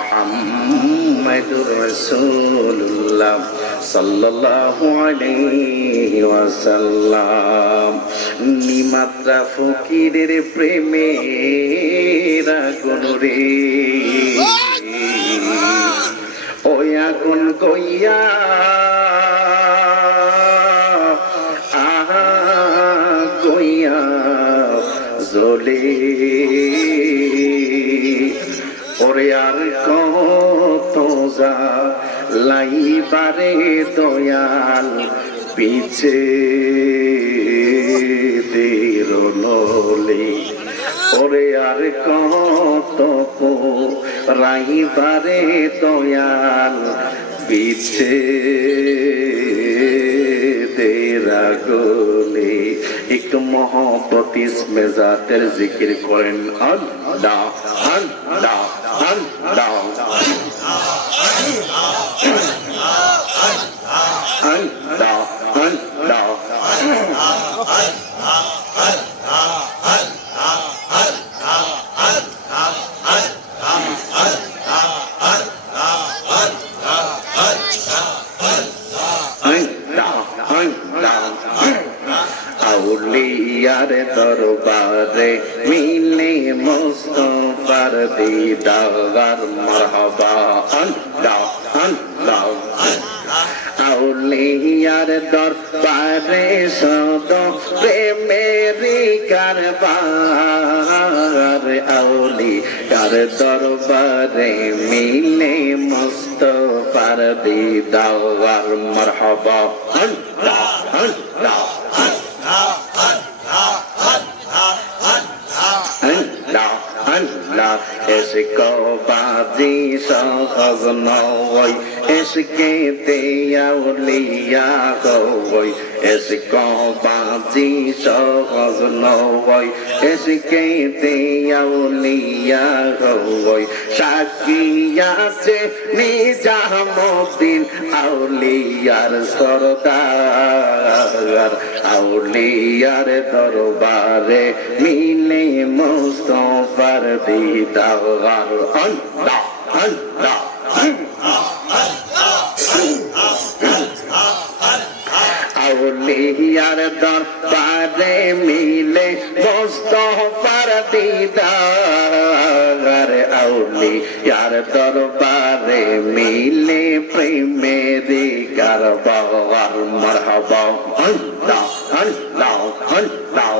মুহাম্মাদুর রাসূলুল্লাহ সাল্লাল্লাহু আলাইহি ওয়াসাল্লাম। নিমাত্রা ফকিরের প্রেমের আগুন রে, ওই আগুন কইয়া কইয়া জ্বলে, ওরে আর কত জ্বালাইবারে দয়াল পিছে নলে, ওরে আর কত রাইবারে দয়াল পিছে তেরা গলে। একটু মোহব্বত ইসমে জাতের জিকির করেন। আল্লাহ আল্লাহ আল্লাহ আল্লাহ আল্লাহ। আউলিয়ার দরবারে মিলে মুস্তাফার দিদার মারহাবা। আল্লাহ আল্লাহ। আউলিয়ার দরবারে সদ প্রেমেরি কারবার, আউলিয়ার দরবারে মিলে মুস্তাফার দিদার মারহাবা। আল্লাহ আল্লাহ আল্লাহ। এসকে বাজি সহজ নয়, এসকে আউলিয়া হই, এসকে বাজি সহজ নয়, এসকে আউলিয়া হই। সাক্ষী আছে নিজামুদ্দিন আউলিয়ার সরদার, আউলিয়ার দরবারে মিলে মুস্তাফার দিদার। আল্লাহ আল্লাহ। আউলিয়ার দরবারে মিলে মুস্তাফার দিদার, আউলিয়ার দরবারে মিলে প্রেমেরি কারবার মারহাবা। আল্লাহ আল্লাহ আল্লাহ।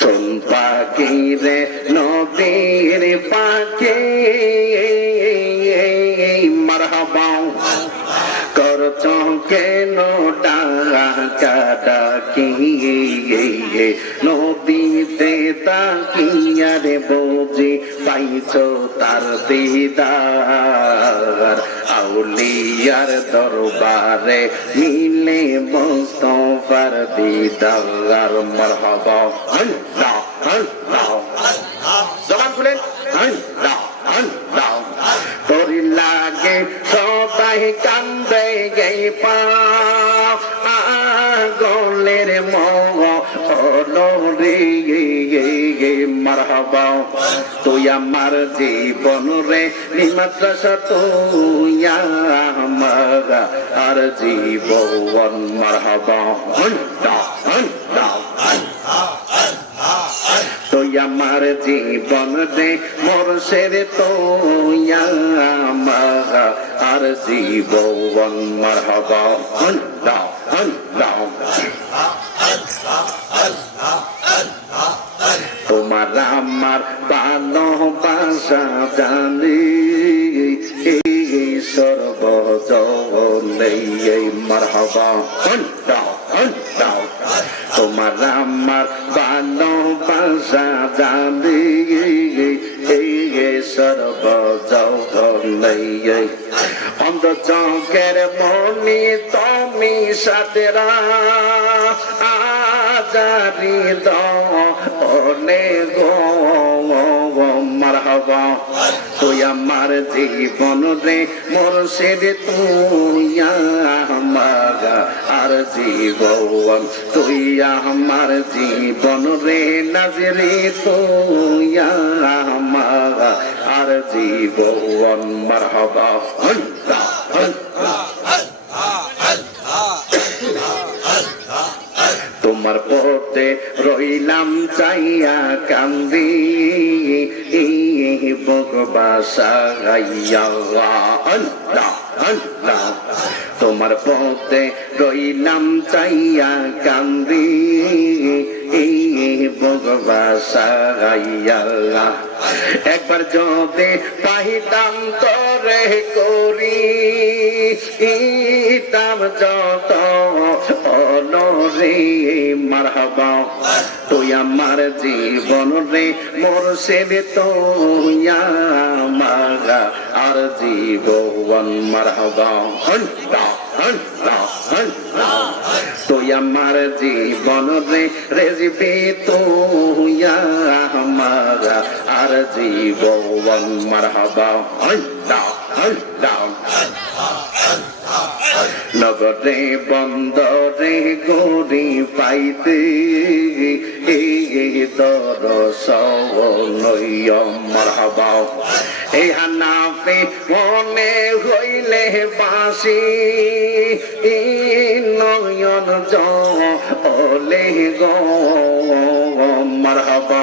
চুন পাখি রে নদীর পাখি মারহাবা, করছ কেন ডাকা ডাকি নদীতে তাকিয়া রে বুঝি পাইছ তার দিদার। আউলিয়ার দরবারে মিলে মুস্তাফার দিদার মারহাবা। আল্লাহ আল্লাহ। জবান খুলেন। আল্লাহ আল্লাহ। তোর লাগে সবাই কান্দে গে পাগলের মহলো রে মারহাবা। তুই আমার জীবন রে নিমাত্রাসা, তুই আমার আর জীবন মারহাবা। আল্লাহ আল্লাহ। তুই আমার জীবন রে মোরশেদ, তুই আমার আর জীবন মারহাবা। আল্লাহ আল্লাহ। তোমার আমার ভালোবাসা জানি সর্বজনে মারহাবা। আল্লাহ আল্লাহ। তোমার আমার ভালোবাসা জানি সর্বজনে। অন্ধ চোখের মনি তুমি সাতেরা আজারি দনে গো মারহাবা। তুই আমার জীবন রে মোরশেদ, তুই আমার আর জীবন, তুই আমার জীবন রে নাজরি, তুই আমার আর জীবন। জীবন মারহাবা আল্লাহ আল্লাহ তোমার পথে রইলাম চাইয়া কান্দি বগবাসা গাইয়া আল্লাহ আল্লাহ তোমার পথে রইলাম চাইয়া কান্দি বগবাসা গাইয়া একবার যদি পাইতাম তরে করি ইতাম যত অনরে মারহাবা তুই আমার জীবন রে মুর্শিদ তুই আমার আর জীবন মারহাবা আল্লাহ আল্লাহ আল্লাহ তুই আমার জীবন রে রেজিবি তুই আমার আর জীবন মারহাবা আল্লাহ আল্লাহ নগরে বন্দরে গরি পাইতে মারহাবা এই হানাফি মনে হইলে বাসি নয়ন জলে গো মারহাবা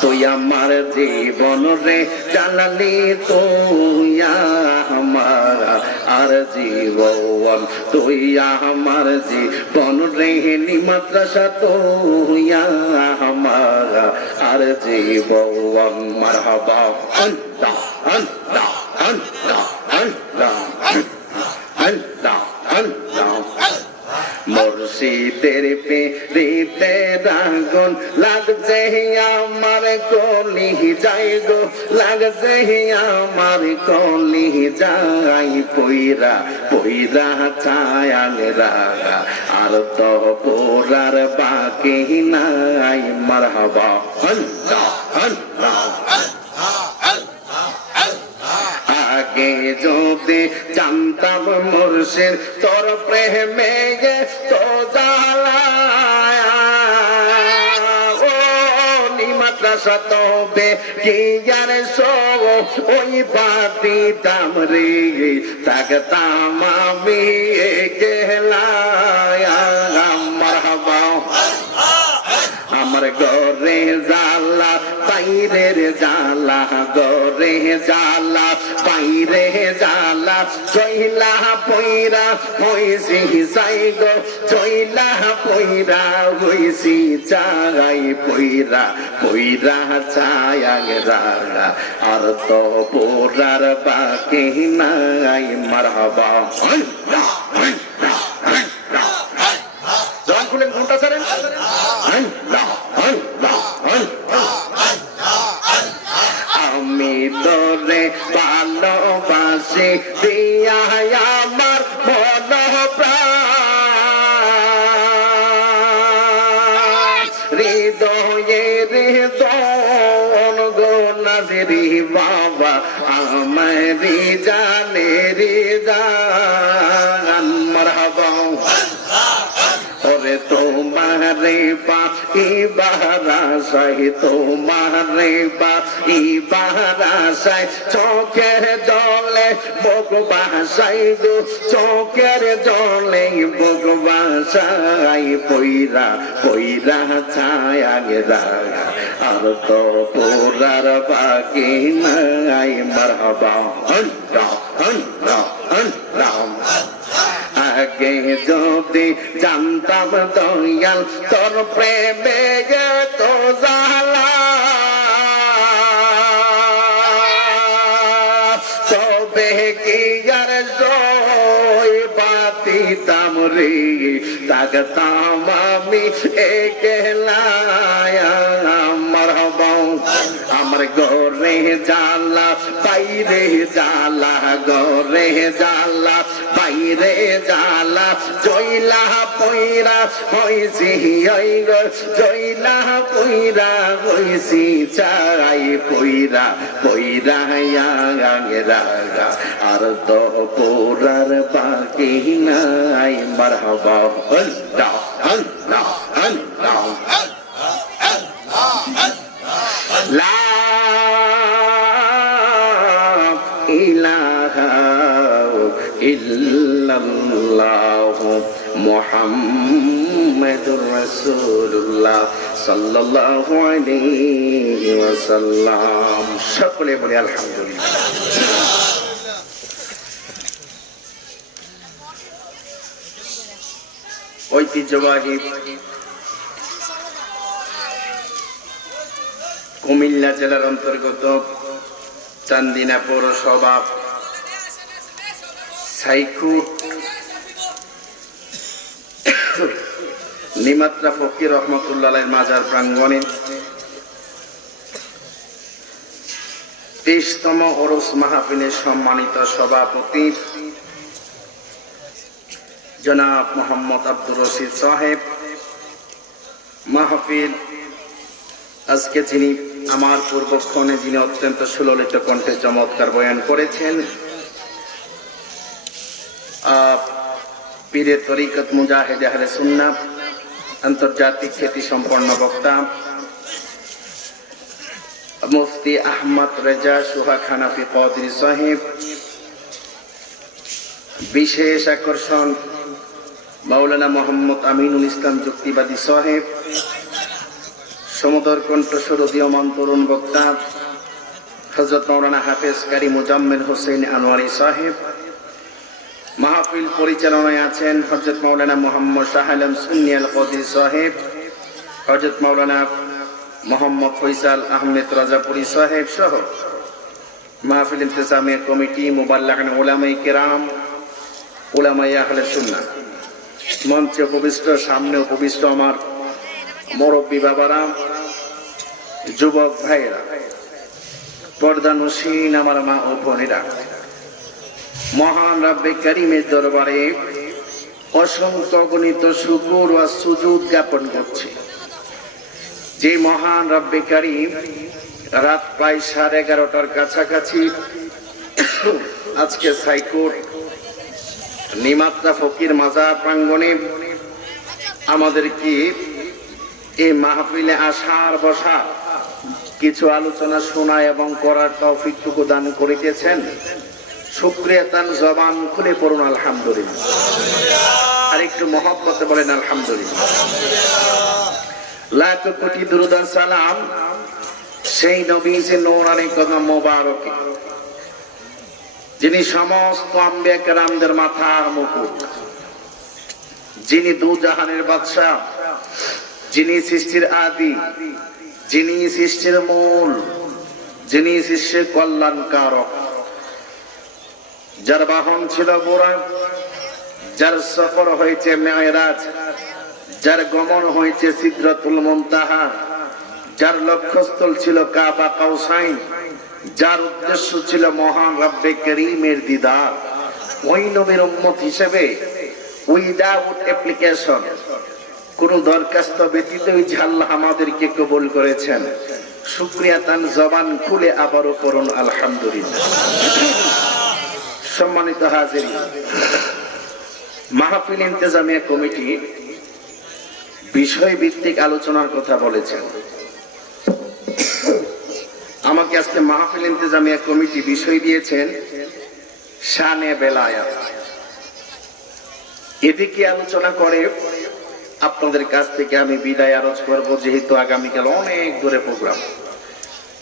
তুই আমার জীবন রে জানালি তুই আমার আর জীবন তুই আমার জীবন রে নিমাদ্রাসা তুই আমার আর জীবন মারহাবা আল্লাহ আল্লাহ আল্লাহ আল্লাহ আল্লাহ আল্লাহ মুর্শিদের পেরিতে রাগুন লাগছে আমার কলি যাই গো লাগছে আমার কলি যাই পইরা পইরা ছায়াল রাগা আর তো পোরার বাকি নাই মারহাবা আল্লাহ আল্লাহ আগে যদি জানতাম মুর্শিদ তোর প্রেমে তো জালা ও নিমাদ্রাসা তবে কি আর সো ওই পাতিতাম রে থাকতাম আমি গেলায়া মারহাবা আমার গরে জালা বাইরের জালা গরে জালা বাইরে জালা চইলা পইরা হইছি যাই গো চইলা পইরা হইছি চাই পইরা পইরা ছায়া রাগা আর তো পোরার বাকি নাই মারহাবা আল্লাহ আল্লাহ আল্লাহ জন খুলেন ঘন্টা ছাড়েন আল্লাহ আল্লাহ আল্লাহ আমি তোরে ভালোবাসি দিয়া আমার মন প্রাণ হৃদয়ে হৃদয় গো নাজিরি বাবা আমারি জানে রে জান মারহাবা ওরে তোমারে পাখি বারাসাই তোমারে পাখি বারাসাই চোখের জলে বুক বাসাই গো চোখের জলে বুক বাসাই পইরা পইরা ছায়া রাগা আর তো পোরার বাকি নাই মারহাবা আল্লাহ আল্লাহ আল্লাহ আগে যদি জানতাম দয়াল তোর প্রেমে তো জালা তবে কি আর জয় পাতিতাম রে থাকতাম আমি একলায়া মারহাবা আমার গরে জালা বাইরে জালা গরে জালা বাইরে জালা জইলা পইরা হইছি ওই গো জইলা পইরা হইছি চাই পইরা পইরা রাগা আর তো পোরার বাকি নাই মারহাবা আল্লাহ আল্লাহ আল্লাহ লা ইলাহা ইল্লাল্লাহ মুহাম্মাদুর রাসূলুল্লাহ সাল্লাল্লাহু আলাইহি ওয়াসাল্লাম। সকলে বলি আলহামদুলিল্লাহ। ঐতিহ্যবাহী কুমিল্লা জেলার অন্তর্গত চান্দিনা পৌরসভা সাইকুট নিমাত্রা ফকির রহমতুল্লাহের মাজার প্রাঙ্গণে 23তম ওরস মাহফিলের সম্মানিত সভাপতি জনাব মোহাম্মদ আব্দুর রশিদ সাহেব মাহফিল আজকে যিনি আমার পূর্বক্ষণে যিনি অত্যন্ত সুললিত কণ্ঠে চমৎকার বয়ান করেছেন, পীরে তরিকত মুজাহিদ আহলে সুন্নাহ আন্তর্জাতিক খ্যাতি সম্পন্ন বক্তা মুফতি আহমদ রেজা সুহাগ হানাফি কাদরি সাহেব, বিশেষ আকর্ষণ মাওলানা মোহাম্মদ আমিনুল ইসলাম যুক্তিবাদী সাহেব, সমুদর কণ্ঠ সুরদীয়মান তরুণ বক্তা হযরত মাওলানা হাফেজ কারি মুজাম্মেল হোসেন আনোয়ারি সাহেব, মাহফিল পরিচালনায় আছেন হযরত মাওলানা মোহাম্মদ শাহ আলম সুন্নি আল কাদরি সাহেব, হযরত মাওলানা মোহাম্মদ ফয়সাল আহমেদ রাজাপুরি সাহেব সহ মাহফিল ইন্তেজামিয়া কমিটি, মুবাল্লিগিন উলামায়ে কেরাম, উলামায়ে আহলে সুন্নাহ, মঞ্চে উপবিষ্ট, সামনে উপবিষ্ট আমার মুরব্বী বাবারা, যুবক ভাইরা, পর্দানসীন আমার মা ও বোনেরা, মহান রব্বে কারীমের দরবারে অসংখ্য গণিত শুকর ও সুজুদ জ্ঞাপন করছি। যে মহান রব্বে কারীম রাত প্রায় 11:30টার কাছাকাছি আজকে সাইকুট নিমাত্রা ফকির মাজার প্রাঙ্গণে আমাদের কি এই মাহফিলে আসার বসা কিছু আলোচনা শোনা এবং করার তৌফিকটুকু দান করিতেছেন। শুকরিয়া তান জবান খুলে পড়ুন আলহামদুলিল্লাহ। আর একটু মহব্বতে বলেন আলহামদুলিল্লাহ। লাখ কোটি দুরূদ ও সালাম সেই নবী যে নূরানি কদম মোবারকে, যিনি সমস্ত আম্বিয়া কেরামদের মাথার মুকুট, যিনি দু জাহানের বাদশা, যিনি সৃষ্টির আদি, যিনি সৃষ্টির মূল, যিনি সৃষ্টির কল্যাণকারক, যার বাহন ছিল বুরাক, যার সফর হয়েছে মেরাজ, যার গমন হয়েছে সিদরাতুল মুনতাহা, যার লক্ষ্যস্থল ছিল কাবা কাউসাইন, যার উদ্দেশ্য ছিল মহান রব্বে কারীমের দিদার, ওই নবীর উম্মত হিসেবে উইদাউট অ্যাপ্লিকেশন, কোন দরখাস্ত ব্যতীতই যে আল্লাহ আমাদেরকে কবুল করেছেন। শুকরিয়া তান জবান খুলে আবারও করুন আলহামদুলিল্লাহ। সম্মানিত হাজির, মাহফিল ইন্তেজামিয়া কমিটি বিষয় ভিত্তিক আলোচনার কথা বলেছেন। আমাকে আজকে মাহফিল ইন্তেজামিয়া কমিটি বিষয় দিয়েছেন শানে বেলায়াত। এদিকে আলোচনা করে আপনাদের কাছ থেকে আমি বিদায় আরজ করব, যেহেতু আগামীকাল অনেক দূরে প্রোগ্রাম।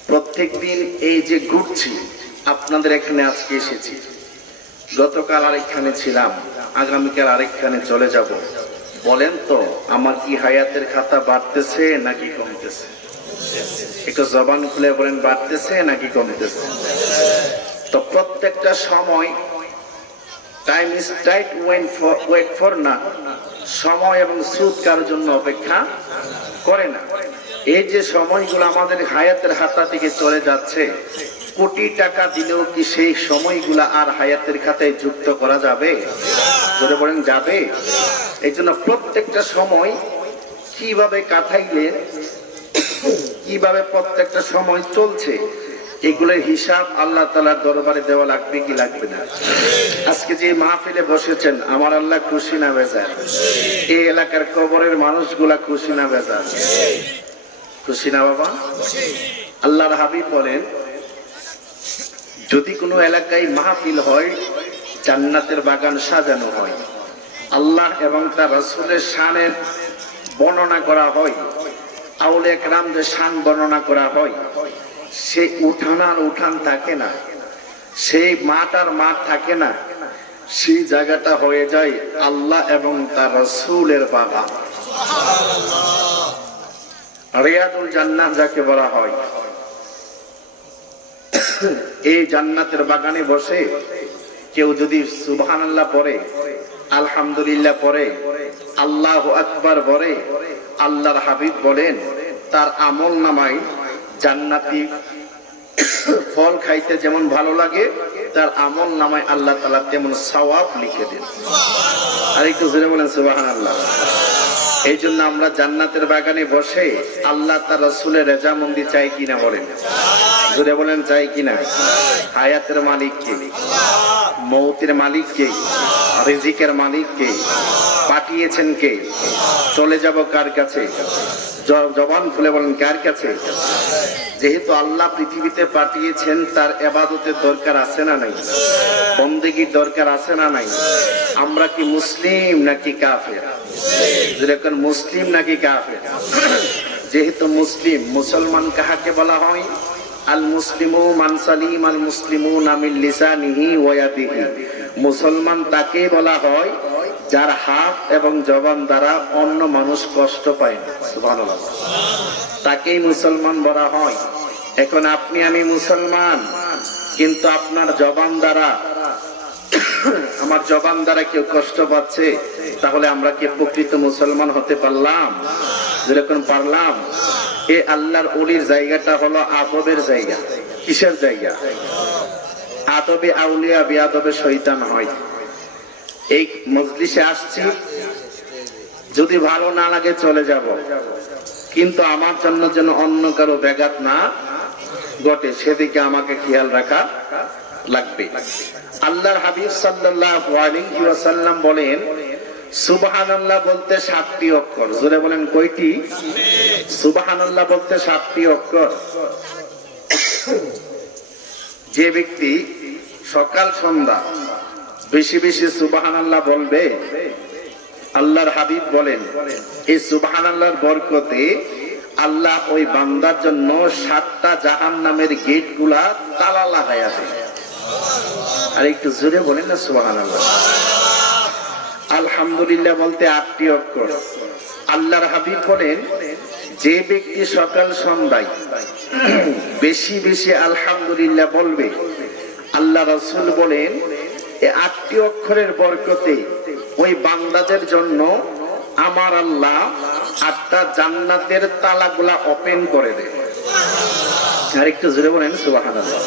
প্রত্যেকদিন এই যে ঘুরছি আপনাদের এখানে আজকে এসেছি, গতকাল আরেকখানে ছিলাম, আগামীকাল আরেকখানে চলে যাব। বলেন তো আমার কি হায়াতের খাতা বাড়তেছে নাকি কমতেছে? একটু জবান খুলে বলেন, বাড়তেছে নাকি কমতেছে? তো প্রত্যেকটা সময় time is tide wait for না, সময় এবং সুদ কারোর জন্য অপেক্ষা করে না। এই যে সময়গুলো আমাদের হায়াতের হাতা থেকে চলে যাচ্ছে, কোটি টাকা দিলেও কি সেই সময়গুলা আর হায়াতের খাতায় যুক্ত করা যাবে? ধরে বলেন যাবে? এই জন্য প্রত্যেকটা সময় কিভাবে কাটাইলে, কিভাবে প্রত্যেকটা সময় চলছে, এগুলোর হিসাব আল্লাহ তাআলার দরবারে দেওয়া লাগবে কি লাগবে না? আজকে যে মাহফিলে বসেছেন, আমার আল্লাহ খুশি না বেজার? এই এলাকার কবরের মানুষগুলা খুশি না বেজার? খুশি না বাবা? আল্লাহর হাবিব বলেন, যদি কোনো এলাকায় মাহফিল হয়, জান্নাতের বাগান সাজানো হয়, আল্লাহ এবং তার রাসূলের শানের বর্ণনা করা হয়, আউলিয়া কেরামদের শান বর্ণনা করা হয়, সেই উঠান আর উঠান থাকে না, সেই মাঠ আর মাঠ থাকে না, সেই জায়গাটা হয়ে যায় আল্লাহ এবং তার রাসূলের বাগান। রিয়াদুল জান্নাহ যাকে বলা হয়, এই জান্নাতের বাগানে বসে কেউ যদি সুবহানাল্লাহ পড়ে, আলহামদুলিল্লাহ পড়ে, আল্লাহু আকবার পড়ে, আল্লাহর হাবিব বলেন তার আমল নামায় জান্নাতি ফল খাইতে যেমন ভালো লাগে, তার আমল নামায় আল্লাহ তাআলা তেমন সওয়াব লিখে দেন। আর একটু জোরে বলেন সুবহানাল্লাহ। এই জন্য আমরা জান্নাতের বাগানে বসে আল্লাহ তার রাসূলের রেজামন্দি চাই কিনা বলেন, জোরে বলেন চাই কিনা? হায়াতের মালিক কে? মৌতের মালিক কে? রিজিকের মালিক কে? পাঠিয়েছেন কে? চলে যাব কার কাছে? জবান খুলে বলেন কার কাছে? যেহেতু আল্লাহ পৃথিবীতে পাঠিয়েছেন, তার ইবাদতের দরকার আছে না নাই? বন্দেগীর দরকার আছে না নাই? আমরা কি মুসলিম নাকি কাফের? যেরকম মুসলিম নাকি কাফের? যেহেতু মুসলিম, মুসলমান কাহাকে বলা হয়? আল মুসলিমু মান সালিম আল মুসলিমুনা মিন লিসানিহি ওয়া ইয়াদিহি। মুসলমান তাকে বলা হয় যার হাত এবং জবান দ্বারা অন্য মানুষ কষ্ট পায় না। সুবহানাল্লাহ। তাকেই মুসলমান বলা হয়। এখন আপনি আমি মুসলমান, কিন্তু আপনার জবান দ্বারা, আমার জবান দ্বারা কেউ কষ্ট পাচ্ছে, তাহলে আমরা কি প্রকৃত মুসলমান হতে পারলাম? যেরকম পারলাম? এই আল্লাহর ওলির জায়গাটা হলো আদবের জায়গা। কিসের জায়গা? আদবে আউলিয়া, বেয়াদবে শয়তান হয়। এই মজলিসে আসছি, যদি ভালো না লাগে চলে যাব, কিন্তু আমার জন্য যেন অন্য কারো ব্যাঘাত না ঘটে, সেদিকে আমাকে খেয়াল রাখা লাগবে। আল্লাহর হাবিব সাল্লাল্লাহু আলাইহি ওয়াসাল্লাম বলেন, সুবহানাল্লাহ বলতে 7টি অক্ষর। জোরে বলেন কয়টি? সুবহানাল্লাহ বলতে 7টি অক্ষর। যে ব্যক্তি সকাল সন্ধ্যা বেশি বেশি সুবহানাল্লাহ বলবে, আল্লাহর হাবিব বলেন এই সুবহানাল্লাহর বরকতে আল্লাহ ওই বান্দার জন্য 7টা জাহান্নামের গেট গুলা তালা লাগায়া দেয়। আর একটু জোরে বলেন না সুবহানাল্লাহ। আলহামদুলিল্লাহ বলতে 8টি অক্ষর। আল্লাহর হাবিব বলেন যে ব্যক্তি সকাল সন্ধ্যায় বেশি বেশি আলহামদুলিল্লাহ বলবে, আল্লাহ রাসূল বলেন এই 8টি অক্ষরের বরকতে ওই বান্দাদের জন্য আমার আল্লাহ 8টা জান্নাতের তালাগুলা ওপেন করে দেয়। আর একটু জোরে বলেন সুবহানাল্লাহ।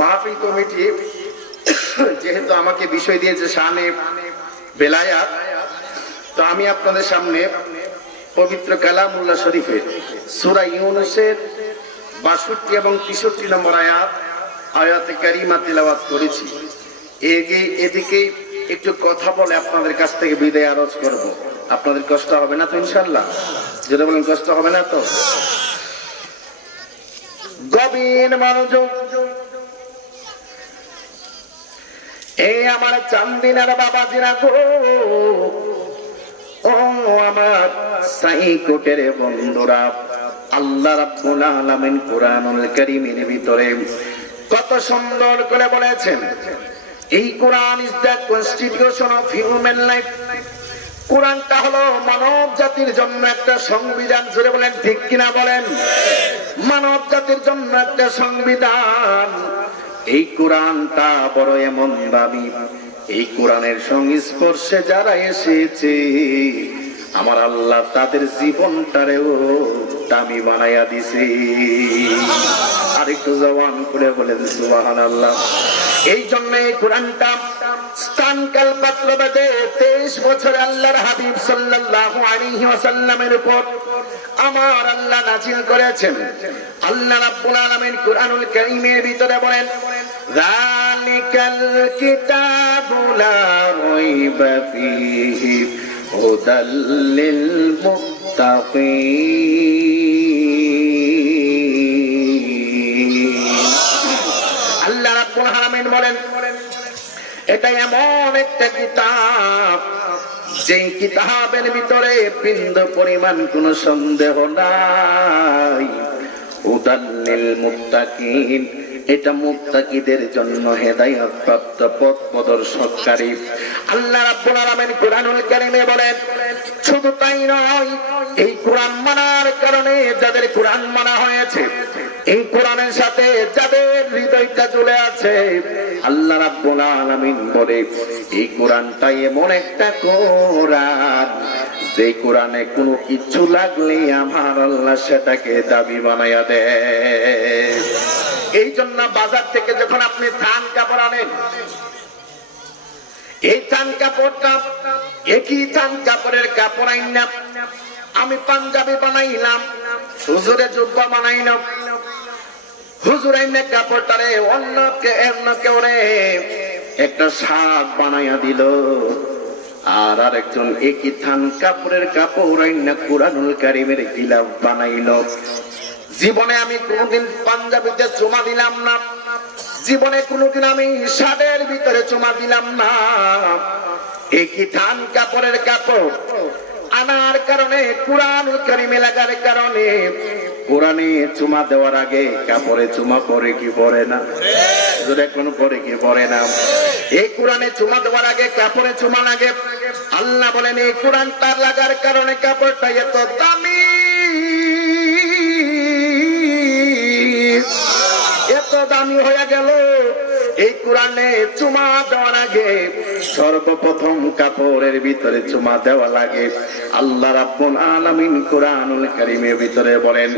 মাহফিল কমিটি যেহেতু আমাকে বিষয় দিয়েছে শানে বেলায়াত, তো আমি আপনাদের সামনে পবিত্র কালামুল্লাহ শরীফের সূরা ইউনূসের 62 এবং 63 নম্বর আয়াতে কারিমা তেলাওয়াত করেছি। এদিকে একটু কথা বলে আপনাদের কাছ থেকে বিদায় আরজ করব। আপনাদের কষ্ট হবে না তো ইনশাআল্লাহ? যেটা বলেন কষ্ট হবে না তো? গভীর মনোযোগ। এই আমার চান্দিনার বাবাজিরা গো, ও আমার সাইকোটের বন্ধুরা, আল্লাহ রাব্বুল আলামিন কোরআনুল কারীমের ভিতরে কত সুন্দর করে বলেছেন, এই Quran is the constitution of human life. কোরআনটা হলো মানব জাতির জন্য একটা সংবিধান। জোরে বলেন ঠিক কিনা বলেন? মানব জাতির জন্য একটা সংবিধান। এই কোরআনটা বড় এমন দামি, এই কোরআনের সংস্পর্শে যারা এসেছে আমার আল্লাহ তাদের জীবনটারেও দামি বানাইয়া দিছে। আর একটু জবান করে বলেন সুবহানাল্লাহ। এই জন্য এই কোরআনটা স্থানকাল পাত্র ভেদে 23 বছর আল্লাহর হাবিব সাল্লাল্লাহু আলাইহি ওয়াসাল্লামের উপর আমার আল্লাহ নাযিল করেছেন। আল্লাহ রাব্বুল আলামিন কোরআনুল কারীমের ভিতরে বলেন, যালিকাল কিতাবু লা রাইবা ফীহি হুদাল লিল মুত্তাকিন। রাব্বুল আলামিন বলেন এটা এমন একটা কিতাব যে কিতাবের ভিতরে বিন্দু পরিমাণ কোনো সন্দেহ নাই। হুদাল্লিল মুত্তাকিন, এটা মুত্তাকিদের জন্য হেদায়েত প্রাপ্ত পথ প্রদর্শককারী। আল্লাহ রাব্বুল আলামিন কুরআনুল কারীমে বলেন শুধু তাই নয়, এই কোরআন মানার কারণে যাদের কোরআন মানা হয়েছে, এই কোরআনের সাথে যাদের হৃদয়টা চলে আছে, আল্লাহ রাব্বুল আলামিন বলে এই কোরআনটা এমন একটা কোরআন যে কোরআনে কোনো কিছু লাগলে আমার আল্লাহ সেটাকে দাবি বানায়া দেয়। এই জন্য বাজার থেকে যখন আপনি থান কাপড় আনেন, এই থান কাপড়টা একই থান কাপড়ের কাপড় আইনা আমি পাঞ্জাবি বানাইলাম, হুজুরে জুব্বা বানাইলাম, হুজুর আইনে কাপড়টারে অন্য কেউ রে একটা শাক বানাইয়া দিল, আর আরেকজন একই থান কাপড়ের কাপড় আইনা কুরআনুল কারীমের গিলাফ বানাইল। জীবনে আমি কোনোদিন পাঞ্জাবিতে চুমা দিলাম না, জীবনে কোনোদিন আমি শার্টের ভিতরে চুমা দিলাম না। একই থান কাপড়ের কাপড় আনার কারণে, কুরআনুল কারীমে লাগার কারণে কোরআনে চুমা দেওয়ার আগে কাপড়ে চুমা পড়ে কি পড়ে না? যদি কোনো পড়ে কি পড়ে না? এই কোরআনে চুমা দেওয়ার আগে কাপড়ে চুমা লাগে। আল্লাহ বলেন এই কোরআন তার লাগার কারণে কাপড়টা এত দামি, এত দামি হয়ে গেল। এই কোরআনে চুমা দেওয়ার আগে সর্বপ্রথম কাপড়ের ভিতরে চুমা দেওয়া লাগে। আল্লাহ রাব্বুল আলামিন কুরআনুল কারীমের ভিতরে বলেন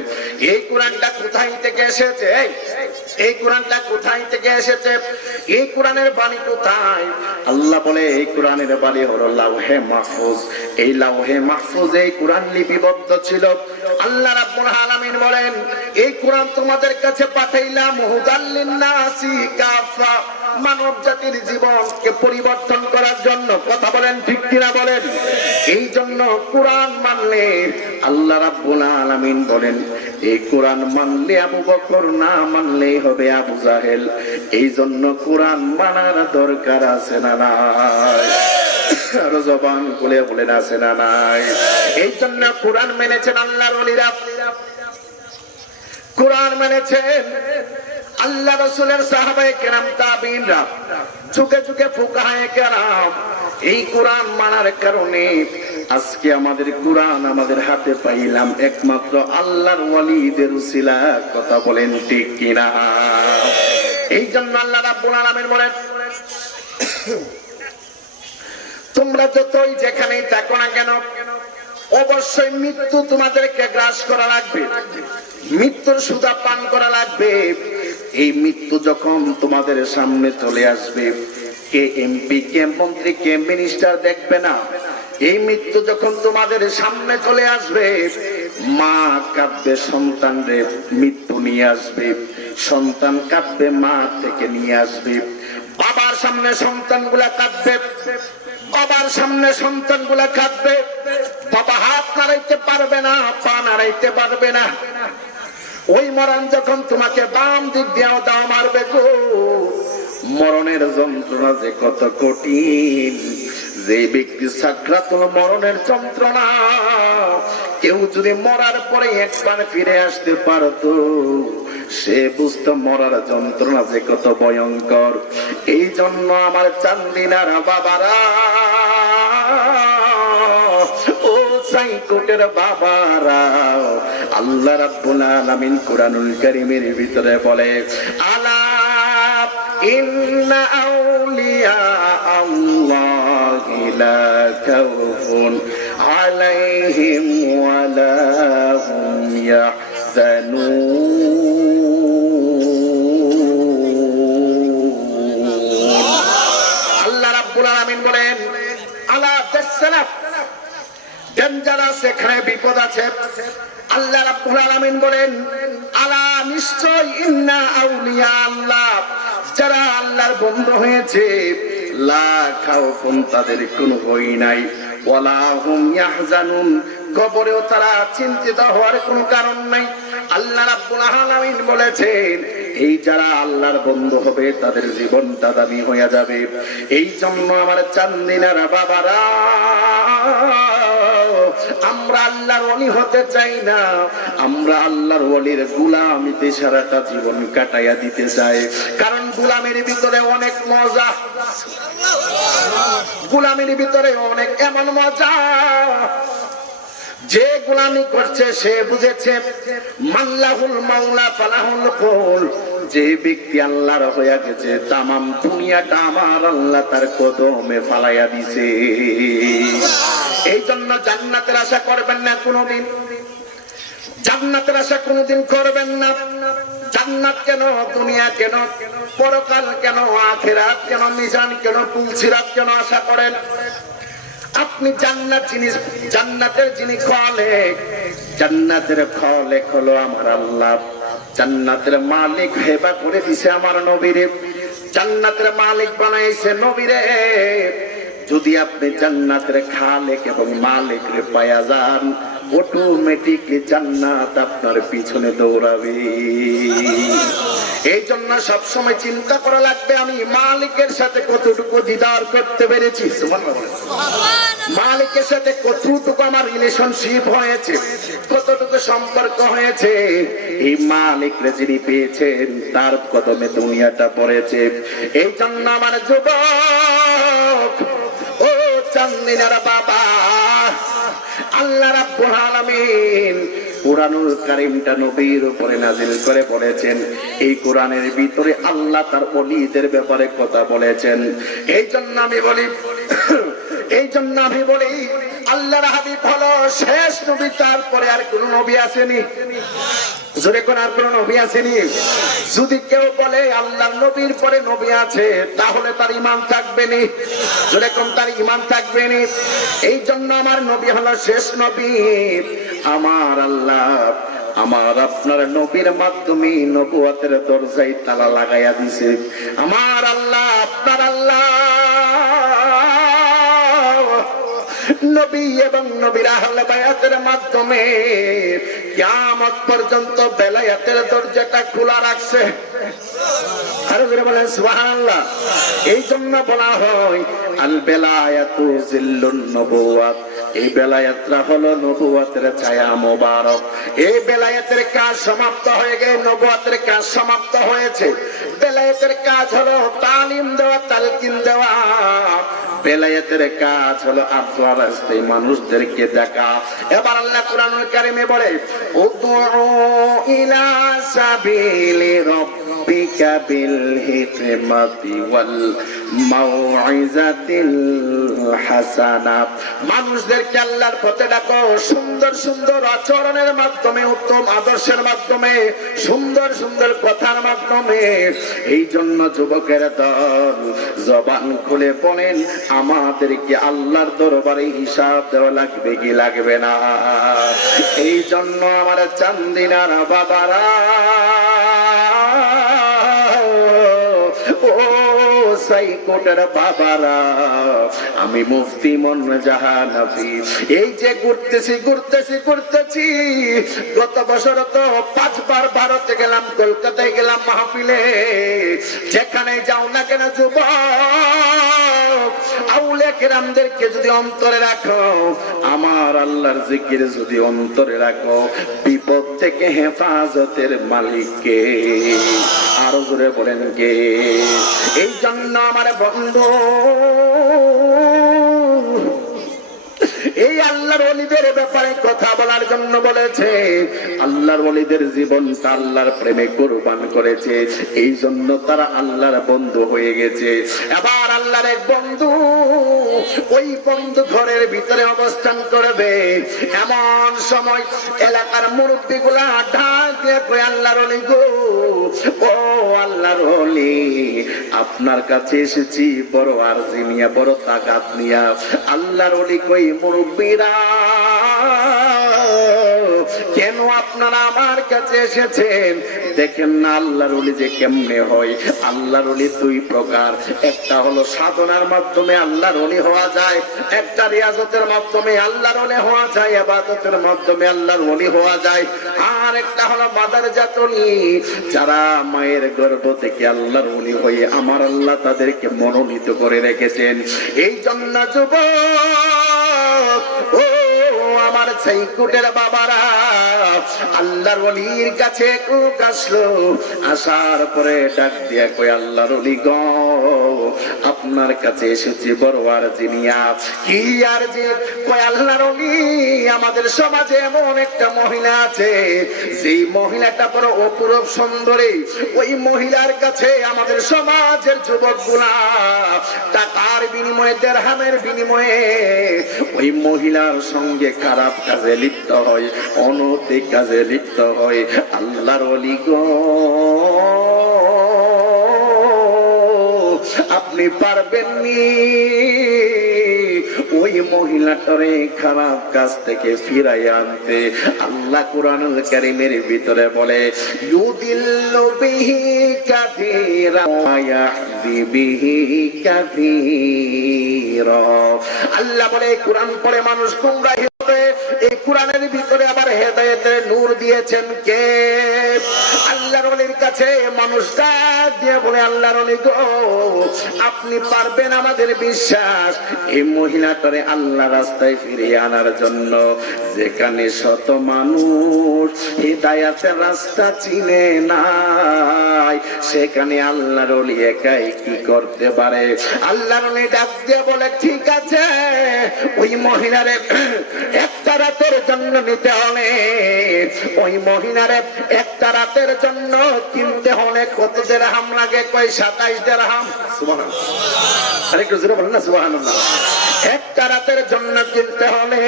এই কোরআনটা কোথায় থেকে এসেছে? এই কোরআনটা কোথায় থেকে এসেছে? এই কোরআনের বাণী কোথায়? আল্লাহ বলে এই কোরআনের বাণী হলো লাওহে মাহফুজ। এই লাওহে মাহফুজে এই কোরআন লিপিবদ্ধ ছিল। আল্লাহ রাব্বুল আলামিন বলেন এই কোরআন তোমাদের কাছে পাঠাইলাম হুদাল লিন-নাসি কাফা, মানব জাতির জীবনকে পরিবর্তন করার জন্য। কথা বলেন ঠিক কিনা বলেন? এই জন্য কোরআন মানলে, আল্লাহ রাব্বুল আলামিন বলেন এই কোরআন মানলে আবু বকর, না মানলেই হবে আবু জাহেল। এই জন্য কোরআন মানার দরকার আছে না নাই? আরো জবান খুলে বলেন আছে না নাই? এই জন্য কোরআন মেনেছেন আল্লাহর ওলিরা, কোরআন মেনেছেন আল্লাহ রাসূলের সাহাবায়ে কেরাম, তাবিঈনরা, যুগে যুগে ফুকাহায়ে কেরাম। এই কোরআন মানার কারণে আজকে আমাদের কোরআন আমাদের হাতে পাইলাম একমাত্র আল্লাহর ওয়ালিদের উসিলা। কথা বলেন ঠিক কিনা? এই জন্য আল্লাহ রাব্বুল আলামিন বলেন তোমরা যতই যেখানেই থাকো না কেন অবশ্যই মৃত্যু তোমাদেরকে গ্রাস করা লাগবে, মৃত্যুর সুধা পান করা লাগবে। এই মৃত্যু যখন তোমাদের সামনে চলে আসবে, কে এমপি, কে মন্ত্রী, কে মিনিস্টার দেখবে না। এই মৃত্যু যখন তোমাদের সামনে চলে আসবে, মা কাঁদবে সন্তানরে মৃত্যু নিয়ে আসবে, সন্তান কাঁদবে মা থেকে নিয়ে আসবে। বাবার সামনে সন্তানগুলা কাঁদবে, বাবার সামনে সন্তানগুলা কাঁদবে। বাবা হাত নাড়াইতে পারবে না, পা নাড়াইতে পারবে না। ওই মরণ যখন তোমাকে বাম দিক দিয়েও দাও মারবে গো, মরণের যন্ত্রণা যে কত কঠিন। যে ব্যক্তি সাকরাতুল মরণের যন্ত্রণা, কেউ যদি মরার পরে একবার ফিরে আসতে পারতো, সে বুঝতো মরার যন্ত্রণা যে কত ভয়ঙ্কর। এই জন্য আমার চান্দিনার বাবারা, ও সাইকোটের বাবারা, আল্লাহ রাব্বুল আলামিন কুরআনুল কারীমের ভিতরে বলে আলা ইন্না আউলিয়া আল্লাহি লা খাউফুন আলাইহিম ওয়া লা হুম ইয়াহজানুন। আল্লাহ রাব্বুল আলামিন বলেন আলা তাসসালাফ, ডেঞ্জারাস, এখানে বিপদ আছে। আল্লাহ রাব্বুল আলামিন বলেন আলা নিশ্চয়, ইন্না আউলিয়া আল্লাহ, যারা আল্লাহর বন্ধু হয়েছে, লা খাউফুন, তাদের কোনো ভয় নাই, ওয়ালা হুম ইয়াহজানুন, কবরেও তারা চিন্তিত হওয়ার কোনো কারণ নাই। আল্লাহ রাব্বুল আলামিন বলেছেন, এই যারা আল্লাহর বন্ধু হবে তাদের জীবনটা দামি হয়ে যাবে। এই জন্য আমার চান্দিনারা বাবারা, আমরা আল্লাহর ওলি হতে চাই না, আমরা আল্লাহর ওলির গোলামিতে সারাটা জীবন কাটাইয়া দিতে চাই। কারণ গোলামের ভিতরে অনেক মজা, গোলামের ভিতরে অনেক এমন মজা, যে গোলামি করছে সে বুঝেছে। মাল্লাহুল মাওলা ফালাহুল কুল, যে ব্যক্তি আল্লাহর হয়ে গেছে তামাম দুনিয়াটা আমার আল্লাহ তার কদমে ফালাইয়া দিছে। এই জন্য জান্নাতের আশা করবেন না কোনোদিন, জান্নাতের আশা কোনোদিন করবেন না। জান্নাত কেন, দুনিয়া কেন, পরকাল কেন, আখিরাত কেন, মিজান কেন, পুলসিরাত কেন আশা করেন? আপনি জান্নাত জিনিস, জান্নাতের যিনি খালেক, জান্নাতের খালেক হলো আমার আল্লাহ। জান্নাতের মালিক হেবা করে দিছে আমার নবীরে, জান্নাতের মালিক বানাইছে নবীরে। যদি আপনি জান্নাতের খালেক এবং মালিকরে পায়া যান, অটোমেটিকলি জান্নাত আপনার পিছনে দৌড়াবে। এই জন্য সবসময় চিন্তা করা লাগবে, আমি মালিকের সাথে কতটুকু দিদার করতে পেরেছি, মালিকের সাথে কতটুকু আমার রিলেশনশিপ হয়েছে, কতটুকু সম্পর্ক হয়েছে। এই মালিকরে যিনি পেয়েছেন তার কদমে দুনিয়াটা পড়েছে। এই জন্য আমার যুবক, ও চান্দিনারা বাবা, আল্লাহ রাব্বুল আলামিন কুরআনুল কারীমটা নবীর উপরে নাযিল করে বলেছেন। এই কোরআনের ভিতরে আল্লাহ তার ওলিদের ব্যাপারে কথা বলেছেন। এই জন্য আমি বলি, আল্লাহর হাবিব হলো শেষ নবী, তারপরে আর কোন নবী আসেনি। জোরে কোন আর কোন নবী আসেনি? যদি কেউ বলে আল্লাহর নবীর পরে নবী আছে, তাহলে তার ঈমান থাকবে না। জোরে কোন তার ঈমান থাকবে না। এই জন্য আমার নবী হলো শেষ নবী। আমার আল্লাহ আমার আপনার নবীর মাধ্যমে নবুয়তের দরজায় তালা লাগাইয়া দিছে। আমার আল্লাহ আপনার আল্লাহ নবী এবং নবীর আহলে বায়াতের মাধ্যমে কিয়ামত পর্যন্ত বেলায়েতের দরজাটা খোলা রাখছে। আর যারা বলেন সুবহানাল্লাহ। এই জন্য বলা হয় আল বেলায়াতু জিল্লুন নবুওয়াত, এই বেলায়েতরা হলো নবুয়তের ছায়া মোবারক। এই বেলায়েতের কাজ সমাপ্ত হয়ে গেছে, নবুয়তের কাজ সমাপ্ত হয়েছে। বেলায়েতের কাজ হলো তালিম দেওয়া, তালকিন দেওয়া। বেলায়েতের কাজ হলো আল্লাহর রাস্তায় মানুষদেরকে দেখা। এবার আল্লাহ কুরআনুল কারীমে বলে, উদউ ইলা সাবিলি রাব্বিকা বিল হিকমাতি ওয়াল মাউইজাতিল হাসানা। মানুষদেরকে আল্লাহর পথে ডাকো সুন্দর সুন্দর আচরণের মাধ্যমে, উত্তম আদর্শের মাধ্যমে, সুন্দর সুন্দর কথার মাধ্যমে। এই জন্য যুবকের দল জবান খুলে বলেন, আমাদেরকে আল্লাহর দরবারে হিসাব দেওয়া লাগবে কি লাগবে না? এই জন্য আমার চান্দিনারা বাবারা, ও সাইকোটের বাবারা, আমি মুফতি মনজাহান হাফিজ, এই যে ঘুরতেছি গত বছর তো 5 বার ভারতে গেলাম, কলকাতায় গেলাম মাহফিলে। যেখানে যাও না কেন যুবক, আউলিয়া কেরামদেরকে যদি অন্তরে রাখো, আমার আল্লাহর জিকির যদি অন্তরে রাখো, বিপদ থেকে হেফাজতের মালিককে। আরো জোরে বলেন কে? এই জন্য আমার বন্ধু, এই আল্লাহর ওলিদের ব্যাপারে কথা বলার জন্য বলেছে। আল্লাহর ওলিদের জীবনটা আল্লাহর প্রেমে কুরবান করেছে, এই জন্য তারা আল্লাহর বন্ধু হয়ে গেছে। এবার আল্লাহর এক বন্ধু, ওই বন্ধু ঘরের ভিতরে অবস্থান করবে, এমন সময় এলাকার মুরব্বীগুলা ঢাক দিয়ে কই, আল্লাহর ওলি গো, ও আল্লাহর ওলি, আপনার কাছে এসেছি বড় আরজি নিয়া, বড় তাকাত নিয়া। আল্লাহর ওলি কই, মুরব্বীরা কেন আপনারা আমার কাছে এসেছেন? দেখেন না আল্লাহর ওলি যে কেমনে হয়। আল্লাহর ওলি দুই প্রকার, একটা হলো সাধনার মাধ্যমে আল্লাহর ওলি হওয়া যায়, একটা রিয়াজতের মাধ্যমে আল্লাহর ওলি হওয়া যায়, ইবাদতের মাধ্যমে আল্লাহর ওলি হওয়া যায়। আর একটা হলো মাদারজাত ওলি, যারা মায়ের গর্ভ থেকে আল্লাহর ওলি হয়ে আমার আল্লাহ তাদেরকে মনোনীত করে রেখেছেন। এই জন্য যুবক ও আমার ছাইকুটের বাবারা, আল্লাহর ওলির কাছে লোক আসলো, আসার পরে ডাক দিয়া কই আল্লাহর ওলি গো, আপনার কাছে এসেছি বড় আরজি নিয়া। কি আরজি? কই আল্লাহর ওলি, আমাদের সমাজে এমন একটা মহিলা আছে, যেই মহিলাটা বড় অপূর্ব সুন্দরী। ওই মহিলার কাছে আমাদের সমাজের যুবকগুলা টাকার বিনিময়ে, দিরহামের বিনিময়ে ওই মহিলার সঙ্গে খারাপ কাজে লিপ্ত হয়, অনৈতিক কাজে লিপ্ত হয়। আল্লাহর ওলি গো, আপনি পারবেন নি ওই মহিলাটারে খারাপ কাজ থেকে ফিরাই আনতে? আল্লাহ কুরআনুল কারীমের ভিতরে বলে, ইউদিল্লু বিহি কাসীরা ওয়া ইয়াহদি বিহি কাসীরা। আল্লাহ বলে কোরআন পড়ে মানুষ গুমরাহ হবে। এই কোরআনের ভিতরে আবার হেদায়েতের নূর দিয়েছেন কে? আল্লাহর ওলির কাছে মানুষ ডাক দিয়ে বলে, আল্লাহর ওলি গো, আপনি পারবেন, আমাদের বিশ্বাস। এই মহিলাটারে আল্লাহ রাস্তায় ফিরিয়ে আনার জন্য, যেখানে শত মানুষ হিদায়াতের রাস্তা চিনে নাই, সেখানে আল্লাহর ওলি একাই কি করতে পারে? আল্লাহর ওলি ডাক দিয়ে বলে, ঠিক আছে, ওই মহিলারে একটা রাতের জন্য নিতে হলে, ওই মহিলারে একটা রাতের জন্য কিনতে হলে কত দিরহাম লাগে? কই 27 দিরহাম। সুবহানাল্লাহ, আরেকটু জোরে বলেন না সুবহানাল্লাহ। একটা রাতের জন্য কিনতে হলে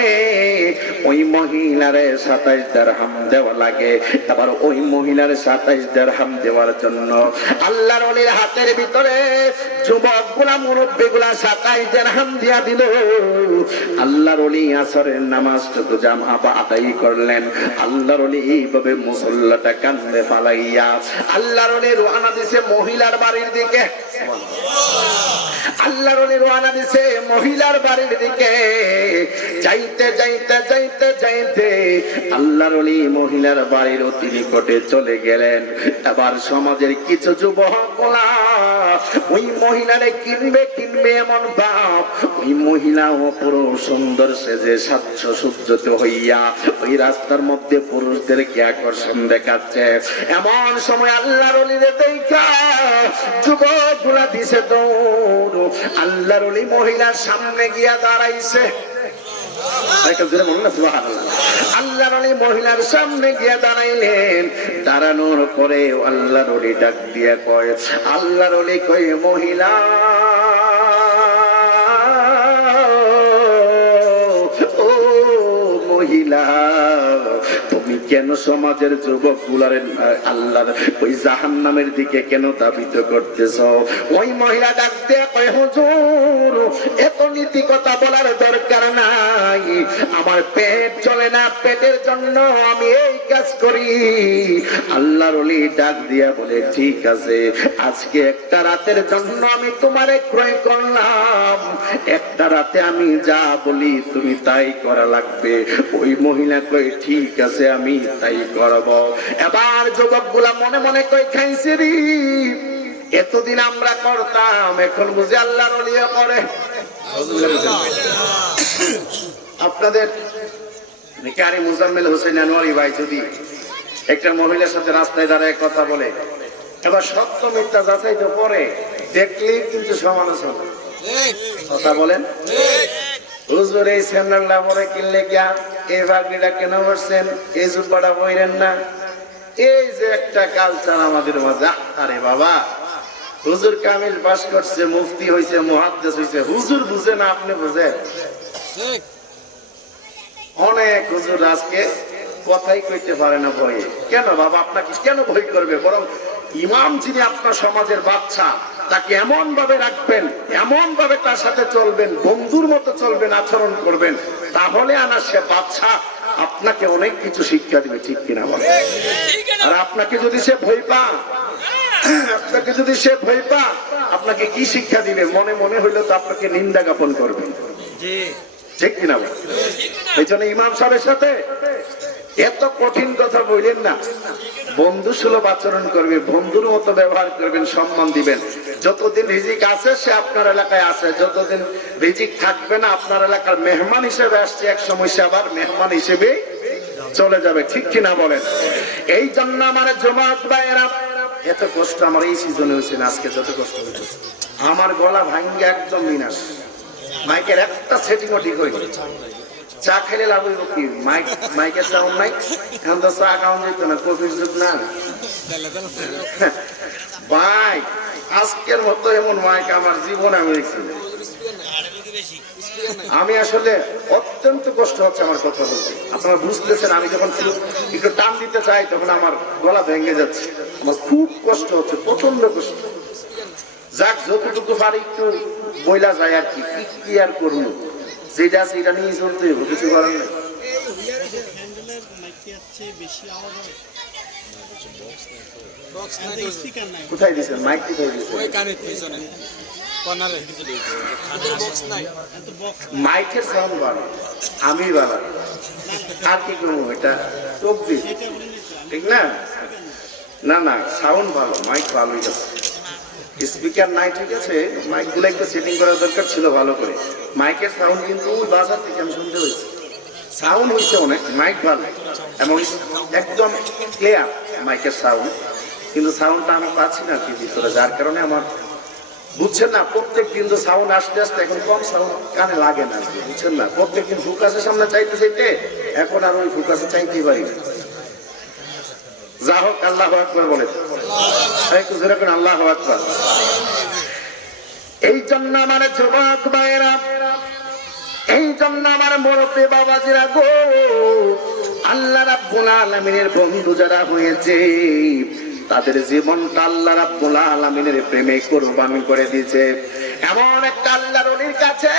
ওই মহিলারে 27 দিরহাম দেওয়া লাগে। আবার ওই মহিলারে 27 দিরহাম দেওয়ার জন্য আল্লাহর ওলির হাতের ভিতরে যুবকগুলা, মুরব্বিগুলা 27 দিরহাম দিয়া দিল। আল্লাহর ওলি আসরের নামাজটুকু জামাতে আদায় করলেন। আল্লাহর ওলি এইভাবে মুসল্লাটা কান্দে ফালাইয়া আল্লাহর ওলি রওনা দিছে মহিলার বাড়ির দিকে। আল্লাহর ওলি রওনা দিছে মহিলার বাড়ির দিকে। যাইতে যাইতে যাইতে যাইতে আল্লাহর ওলি মহিলার বাড়ির অতি নিকটে চলে গেলেন। এবার সমাজের কিছু যুবকরা ওই মহিলারে কিনবে কিনবে এমন ভাব, ওই মহিলা অপরূপ সুন্দর সেজে সাজসজ্জিত হইয়া ওই রাস্তার মধ্যে পুরুষদেরকে আকর্ষণ দেখাচ্ছে। এমন সময় আল্লাহর ওলিরে দেখা যুবকগুলা দিছে দৌড়। আল্লাহর ওলি মহিলার সামনে গিয়া দাঁড়াইছে। আল্লাহর ওলি মহিলার সামনে গিয়া দাঁড়াইলেন। দাঁড়ানোর পরে আল্লাহর ওলি ডাক দিয়া কয়, আল্লাহর ওলি কয়, মহিলা ও মহিলা, তুমি কেন সমাজের যুবক গুলারে আল্লাহর ওই জাহান্নামের দিকে কেন দাবিত করতেছ? ওই মহিলা ডাক দিয়ে কয়, হুজুর, এত নীতি কথা বলার দরকার নাই, আমার পেট চলে না, পেটের জন্য আমি এই কাজ করি। আল্লাহর ওলি ডাক দিয়া বলে, ঠিক আছে, আজকে একটা রাতের জন্য আমি তোমারে ক্রয় করলাম, একটা রাতে আমি যা বলি তুমি তাই করা লাগবে। ওই মহিলা কয়, ঠিক আছে, আমি তাই করব। এবার যুবকগুলা মনে মনে কয়, খাইছে রে, এতদিন আমরা করতাম, এখন বুঝে আল্লাহর ওলিয়া করে। আপনাদের কারি মুজাম্মেল হোসেন আনোয়ারি ভাই যদি একটা মহিলার সাথে রাস্তায় দাঁড়ায় কথা বলে, এবার সত্য মিথ্যা যাচাই তো পরে দেখলেই কিন্তু সমালোচনা। কথা বলেন, হুজুর এই স্যান্ডেলটা পরে কিনলে গিয়া, এই বাগড়িটা কেন করছেন, এই জুব্বাটা পরেন না, এই যে একটা কালচার আমাদের মাঝে। আরে বাবা, হুজুর কামিল পাস করছে, মুফতি হয়েছে, মুহাদ্দিস হয়েছে, হুজুর বুঝে না, আপনি বুঝেন? অনেক হুজুর আজকে কথাই কইতে পারে না ভয়ে। কেন বাবা, আপনাকে কেন ভয় করবে? বরং ইমাম যিনি আপনার সমাজের বাদশা, তাকে এমন ভাবে রাখবেন, এমন ভাবে তার সাথে চলবেন, বন্ধুর মতো চলবেন, আচরণ করবেন, তাহলে আনা সে বাদশা, আপনাকে অনেক কিছু শিক্ষা দিবে, ঠিক কিনা বলে? আর আপনাকে যদি সে ভয় পা, আপনাকে যদি সে ভয় পা, আপনাকে কি শিক্ষা দিবে? মনে মনে হইলে তো আপনাকে নিন্দা জ্ঞাপন করবে, ঠিক কিনা বলে? এই জন্য ইমাম সাহেবের সাথে এত কঠিন কথা বললেন না, বন্ধু সুলভ আচরণ করবে, বন্ধুর মতো ব্যবহার করবেন, সম্মান দিবেন। যতদিন রিজিক আছে সে আপনার এলাকায় আছে, যতদিন রিজিক থাকবে না আপনার এলাকার মেহমান হিসেবে আসছে, এক সময় সে আবার মেহমান হিসেবে চলে যাবে, ঠিক কিনা বলেন? এই জন্য আমার জমাত ভাইয়েরা, এত কষ্ট আমার এই সিজনে হয়েছে না, আজকে যত কষ্ট হয়েছে আমার গলা ভাঙ্গে একদম বিনাশ, মাইকের একটা সেটিংও ঠিক হয়েছে। চা খেলে লাভ হইব কি? মাইকের সাউন্ড নাই, এখন তো চা খাওয়া যেত না, কফির যুগ না ভাই। আজকের মতো এমন মাইক আমার জীবনে আমি দেখছি। আমি আসলে অত্যন্ত কষ্ট হচ্ছে আমার কথা বলতে, আপনারা বুঝতেছেন। আমি যখন একটু টান দিতে চাই তখন আমার গলা ভেঙে যাচ্ছে, আমার খুব কষ্ট হচ্ছে, প্রচন্ড কষ্ট। যাক, যতটুকু পারি একটু বইলা যায় আর কি, কি আর করবো, যেটা আছে এটা নিয়ে চলতে হবে, কিছু করার নেই। কোথায় দিচ্ছেন মাইক? কোথায় দিচ্ছেন? মাইকের সাউন্ড ভালো, আমি ভালো, আর কি করবো? এটা চব্বি, ঠিক না? না না, সাউন্ড ভালো, মাইক ভালোই আছে, স্পিকার নাই, ঠিক আছে। মাইক গুলো একটু সেটিং করার দরকার ছিল ভালো করে। মাইকের সাউন্ড কিন্তু ওই বাজার থেকে আমি শুনতে হয়েছি, সাউন্ড হয়েছে অনেক, মাইক ভালো এবং একদম ক্লিয়ার মাইকের সাউন্ড, কিন্তু সাউন্ডটা আমি পাচ্ছি না কি ভিতরে, যার কারণে আমার, বুঝছেন না, প্রত্যেক দিন তো সাউন্ড আসতে আসতে এখন কম সাউন্ড কানে লাগে না, বুঝছেন না। প্রত্যেক দিন ফোকাসের সামনে চাইতে চাইতে এখন আর ওই ফোকাসে চাইতেই পারি না। যা হোক, আল্লাহু আকবার বলে, আল্লাহু আকবার। এই জন্য আমার যুবক ভাইয়েরা, এই জন্য আমার মুরব্বি বাবাজিরা গো, আল্লাহ রাব্বুল আলামিনের বন্ধু যারা হয়েছে তাদের জীবনটা আল্লাহ রাব্বুল আলামিনের প্রেমে কুরবান করে দিয়েছে। এমন একটা আল্লাহর ওলির কাছে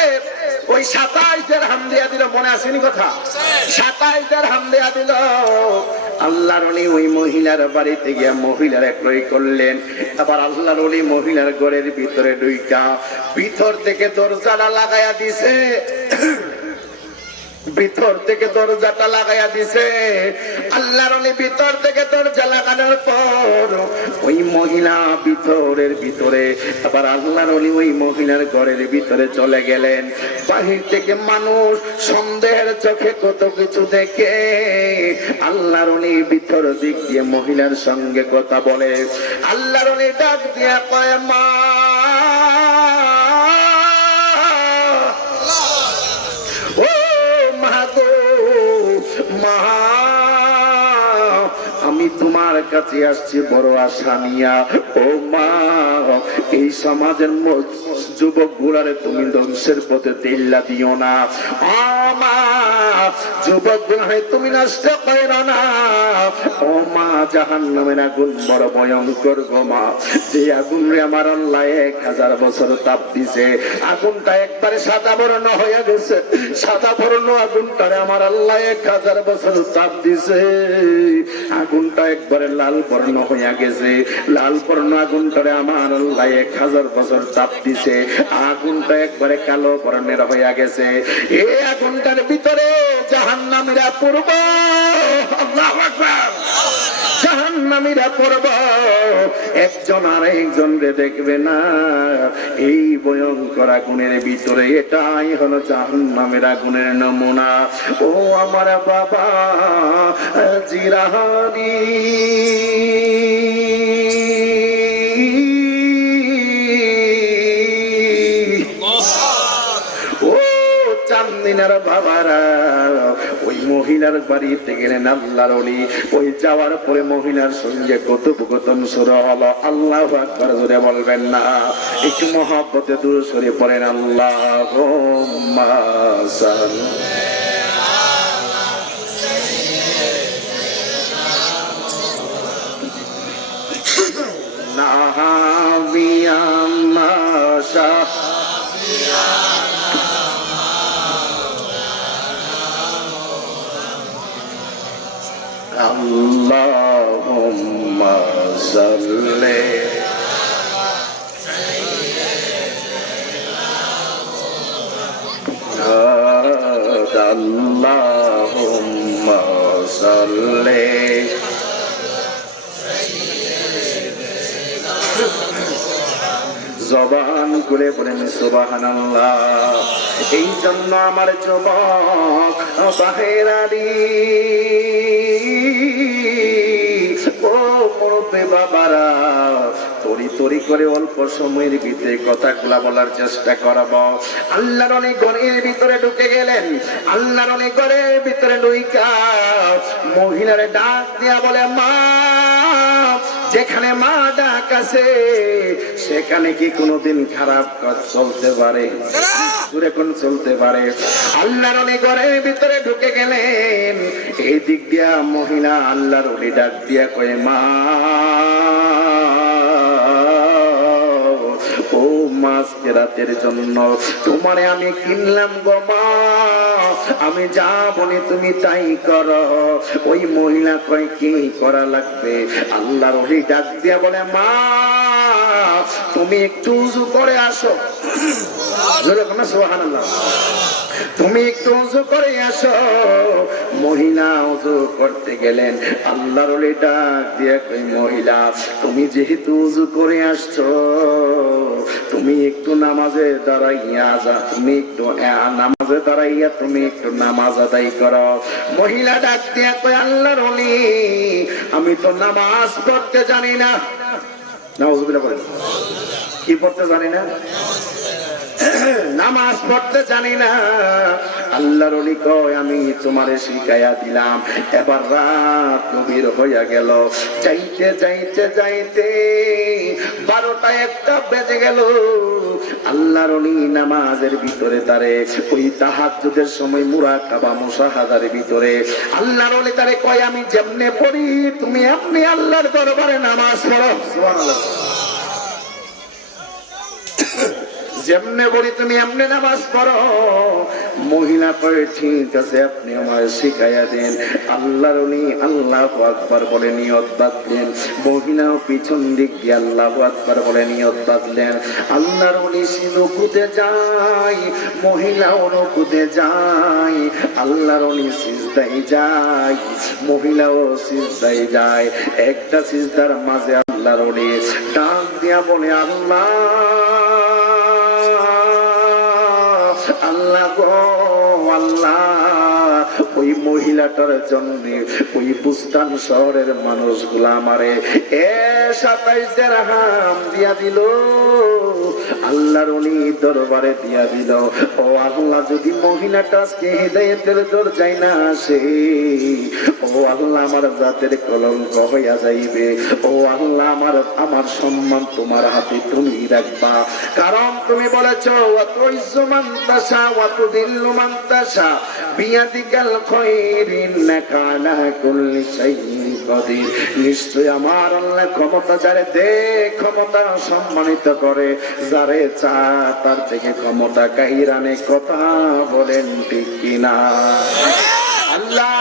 ওই 27 দিরহাম দিয়া দিল, মনে আসেনি কথা? 27 দিরহাম দিয়া দিল। আল্লাহর ওলি ওই মহিলার বাড়িতে গিয়া মহিলারে ক্রয় করলেন। আবার আল্লাহর ওলি মহিলার ঘরের ভিতরে ঢুইকা ভিতর থেকে দরজাটা লাগাইয়া দিছে, ভিতর থেকে দরজাটা লাগাইয়া দিছে। আল্লাহর ওলি ভিতর থেকে দরজা লাগানোর পর ওই মহিলা ভিতরের ভিতরে, আবার আল্লাহর ওলি ওই মহিলার ঘরের ভিতরে চলে গেলেন। বাহির থেকে মানুষ সন্দেহের চোখে কত কিছু দেখে, আল্লাহর ওলি ভিতর দিক দিয়ে মহিলার সঙ্গে কথা বলে। আল্লাহর ওলি ডাক দিয়া কয়, মা আমি তোমার কাছে আসছি বড় আশা নিয়া। ও মা, এই সমাজের যুবক গুলারে তুমি ধ্বংসের পথে তেল্লা দিও না। মা, যুবক গুলারে তুমি নষ্ট করো না। ও মা, জাহান্নামের আগুন বড় ভয়ঙ্কর গো মা, যে আগুন রে আমার আল্লাহ 1000 বছর তাপ দিছে। আগুনটা একবারে সাদা বর্ণ হয়ে গেছে, সাদা বর্ণ আগুনটারে আমার আল্লাহ 1000 বছর তাপ দিছে। আগুনটা একবারে লাল বর্ণ হইয়া গেছে, লাল বর্ণ আগুনটারে আমার আল্লাহ 1000 বছর তাপ দিছে। আগুনটা একবারে কালো বর্ণের হইয়া গেছে। এই আগুনটার ভিতরে জাহান্নামীরা পড়ব। আল্লাহু আকবার। জাহান্নামীরা পড়ব, একজন আর একজন রে দেখবে না। এই ভয়ঙ্কর আগুনের ভিতরে এটাই হলো জাহান্নামের আগুনের নমুনা। ও আমার বাবা জিরাহানি, ও চান্দিনার বাবারা, ওই মহিলার বাড়িতে গেলেন আল্লাহর ওলি। ওই যাওয়ার পরে মহিলার সঙ্গে কথোপকথন শুরু হলো। আল্লাহু আকবার জোরে বলবেন না? একটু মহব্বতে দূরে সরে পড়েন। আল্লাহুম্মা সাল্লি নাবিয়া মাশা আল্লাহুম্মা সাল্লি আল্লাহুম্মা সাল্লি জবান করে বলেন সুবহানাল্লাহ। এই জন্য আমার যুবক বাহেরারি ও মুরব্বি বাবারা, তরি করে অল্প সময়ের ভিতরে কথাগুলা বলার চেষ্টা করব। আল্লাহর অনেক ঘরের ভিতরে ঢুকে গেলেন। আল্লাহর অনেক ঘরের ভিতরে ঢুইকা মহিলারে ডাক দিয়া বলে, মা। যেখানে মা ডাক আছে সেখানে কি কোনোদিন খারাপ কাজ চলতে পারে? কোন চলতে পারে? আল্লাহর অনেক ঘরের ভিতরে ঢুকে গেলেন। এই দিক দিয়া মহিলা আল্লাহর ওলি ডাক দিয়া কয়ে, মা ও মাঝকে রাতের জন্য তোমারে আমি কিনলাম গো মা, আমি যা বলি তুমি তাই করো। ওই মহিলা কয়, কি করা লাগবে? আল্লাহর ওলি ডাক দিয়া বলে, মা তুমি একটু উযু করে আসো। সুবহানাল্লাহ। তুমি একটু উযু করে আসো। মহিলা উযু করতে গেলেন। আল্লাহর ওলি ডাক দিয়া কই, মহিলা তুমি যেহেতু উযু করে আসছো, তুমি একটু নামাজে দাঁড়াইয়া যা, তুমি একটু নামাজে দাঁড়াইয়া তুমি একটু নামাজ আদায় করো। মহিলা ডাক দিয়া কই, আল্লাহর ওলি আমি তো নামাজ পড়তে জানি না। নাউযুবিল্লাহ বলেন, কি পড়তে জানি না? নামাজ পড়তে জানি না। আল্লাহর ওলি কয়, আমি তোমারে শিখাইয়া দিলাম। এবার রাত গভীর হইয়া গেল। যাইতে যাইতে যাইতে 12টা 1টা বেজে গেল। আল্লাহর ওলি নামাজের ভিতরে তারে ওই তাহাজ্জুদের সময় মুরাকাবা মুশাহাদার ভিতরে আল্লাহর ওলি তারে কয়, আমি যেমনে পড়ি তুমি এমনি আল্লাহর দরবারে নামাজ পড়ো। সুবহানাল্লাহ। যেমনে বলি তুমি এমনি নামাজ পড়ো। মহিলা কয়, ঠিক আছে আপনি আমার শিখাইয়া দেন। আল্লাহর ওলি আল্লাহু আকবার বলে নিয়ত বাঁধলেন। মহিলাও পিছন দিক দিয়ে আল্লাহু আকবার বলে নিয়ত বাঁধলেন। আল্লাহর ওলি রুকুতে যায়, মহিলাও রুকুতে যায়। আল্লাহর ওলি সিজদায় যায়, মহিলাও সিজদায় যায়। একটা সিজদার মাঝে আল্লাহর ওলি ডাক দিয়া বলে, আল্লাহ আল্লাহ গো আল্লাহ, ওই মহিলাটার জন্য ওই বুস্তান শহরের মানুষগুলা আমারে 27 দিরহাম দিয়া দিল। আল্লাহর ওলি দরবারে দিয়া দিল। ও আল্লাহ, যদি মহিলাটা আজকে হিদায়াতের দরজায় না আসে, ও আল্লাহ আমার জাতের কলঙ্ক হইয়া যাইবে। ও আল্লাহ আমার সম্মান তোমার হাতে তুমি রাখবা। কারণ তুমি বলেছো, ওয়াতুইজ্জু মান তাশা ওয়াতুযিল্লু মান তাশা বিয়াদিকাল খায়র ইন্নাকা আলা কুল্লি শাইইন কাদির। নিশ্চয় আমার আল্লাহ ক্ষমতা যারে দে ক্ষমতা সম্মানিত করে, যারে চা তার থেকে ক্ষমতা কাহিরানে। কথা বলেন ঠিক কিনা? আল্লাহ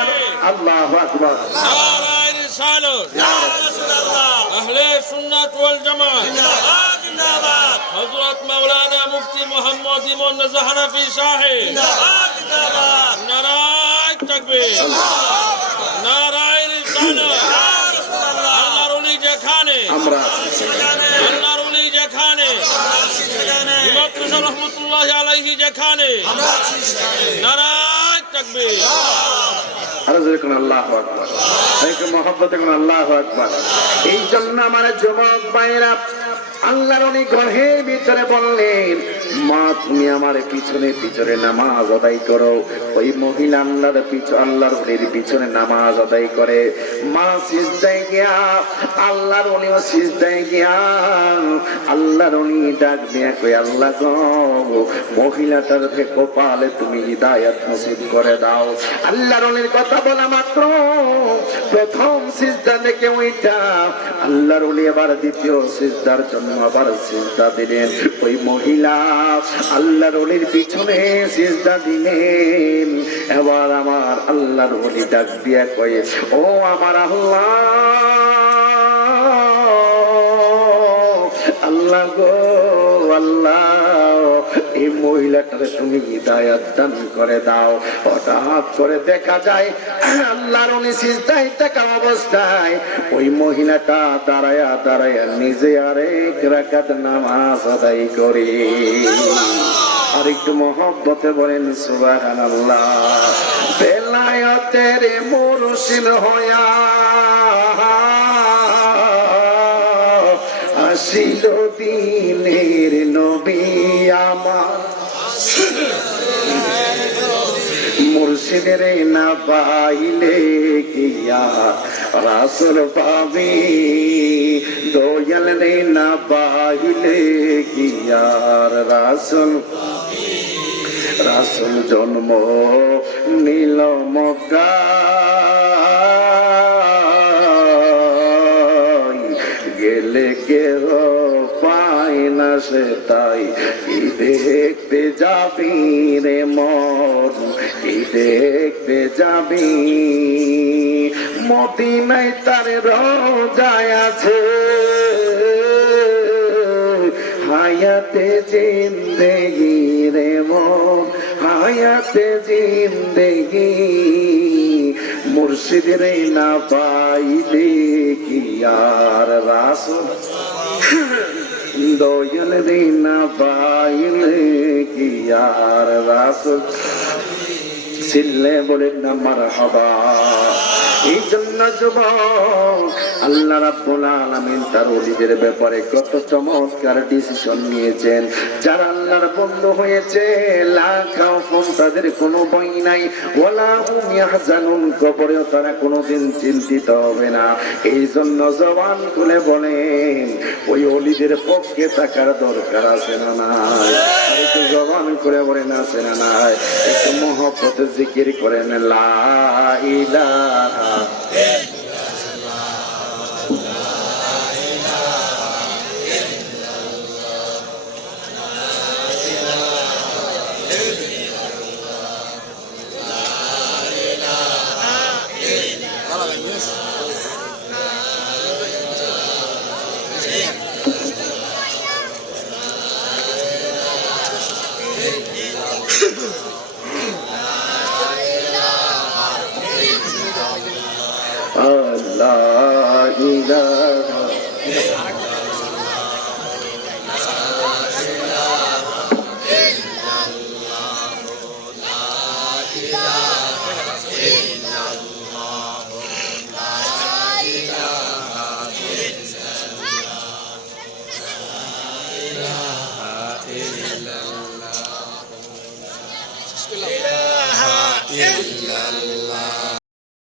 আল্লাহু আকবার। নারায়ে রিসালাত, ইয়া রাসূলুল্লাহ, আহলে সুন্নাত ওয়াল জামাত জিন্দাবাদ জিন্দাবাদ। হযরত মাওলানা মুফতি মুহাম্মদ ইমন নজর হানাফি সাহেব জিন্দাবাদ জিন্দাবাদ। নারায়ে তাকবীর, নারায়ে রিসালাত, ইয়া রাসূলুল্লাহ। আল্লাহর ওলি যেখানে আমরা, আল্লাহর ওলি যেখানে, ইমাম হুসাইন রাহমাতুল্লাহি আলাইহি যেখানে, নারায়ে তাকবীর। আল্লাহু আকবার। মহব্বতে আল্লাহু আকবার। এই জন্য আমার যুবক ভাইরা আল্লাহর অনেক ঘরের ভিতরে বললেন, মা তুমি আমার পিছনে পিছনে নামাজ আদায় করো। ওই মহিলা আল্লাহর ওলির পিছনে নামাজ আদায় করে। মা সিজদায় গিয়া আল্লাহর ওলিও সিজদায় গিয়া আল্লাহর ওলি ডাক দিয়া কই, আল্লাহ গো মহিলাটার কপালে তুমি হিদায়াত নসিব করে দাও। আল্লাহর ওলির কথা বলা মাত্র প্রথম সিজদা থেকে ওইটা আল্লাহর ওলি আবার দ্বিতীয় সিজদার জন্য আবার সিজদা দিলেন। ওই মহিলা আল্লাহর ওলির পিছনে সিজদা দিলেন। এবার আমার আল্লাহর ওলি ডাক দিয়া কয়ে, ও আমার আল্লাহ, আল্লাহ গো আল্লাহ, এই মহিলাটারে তুমি হিদায়াত দান করে দাও। হঠাৎ করে দেখা যায় আল্লাহর উনি সিজদায় থাকা অবস্থায় ওই মহিলাটা দাঁড়ায়া দাঁড়ায়া নিজে আরেক রাকাত নামাজ আদায় করে। আর একটু মহব্বতে বলেন সুবহানাল্লাহ। বেলায়েতের মুর্শিদ হইয়া আসিল দিনের নবী আমার, মুর্শিদের না পাইলে কিয়া রাসূল পাবি, দয়াল রে না পাইলে কিয়া রাসূল। রাসূল জন্ম নীল মক্কায়, গেলে কেহ পায় না সে তাই, কি দেখতে যাবি রে মন, কি দেখতে যাবি। মদিনায় তার রোজায় আছে, হায়াতে জিন্দেগি রে মন, হায়াতে জিন্দেগি। মুর্শিদ রে না পাইলে কি আর রাসূল, দয়াল রে না পাইলে কি আর রাসূল। চিল্লে বলেন না মারহাবা। এই জন্য যুবক আল্লাহ রাব্বুল আলামিন তার ওলিদের ব্যাপারে কত চমৎকার ডিসিশন নিয়েছেন। যারা আল্লাহর বন্ধু হয়েছে লা খাউফুন, তাদের কোনো ভয় নাই, ওয়ালা হুম ইয়াহজানুন, কবরেও তারা কোনোদিন চিন্তিত হবে না। এই জন্য জবান খুলে বলেন ওই ওলিদের পক্ষে থাকার দরকার আছে না নাই? একটু জবান করে বলেন আছে না নাই? একটু মহব্বতে জিকির করেন লা ইলাহা Yeah.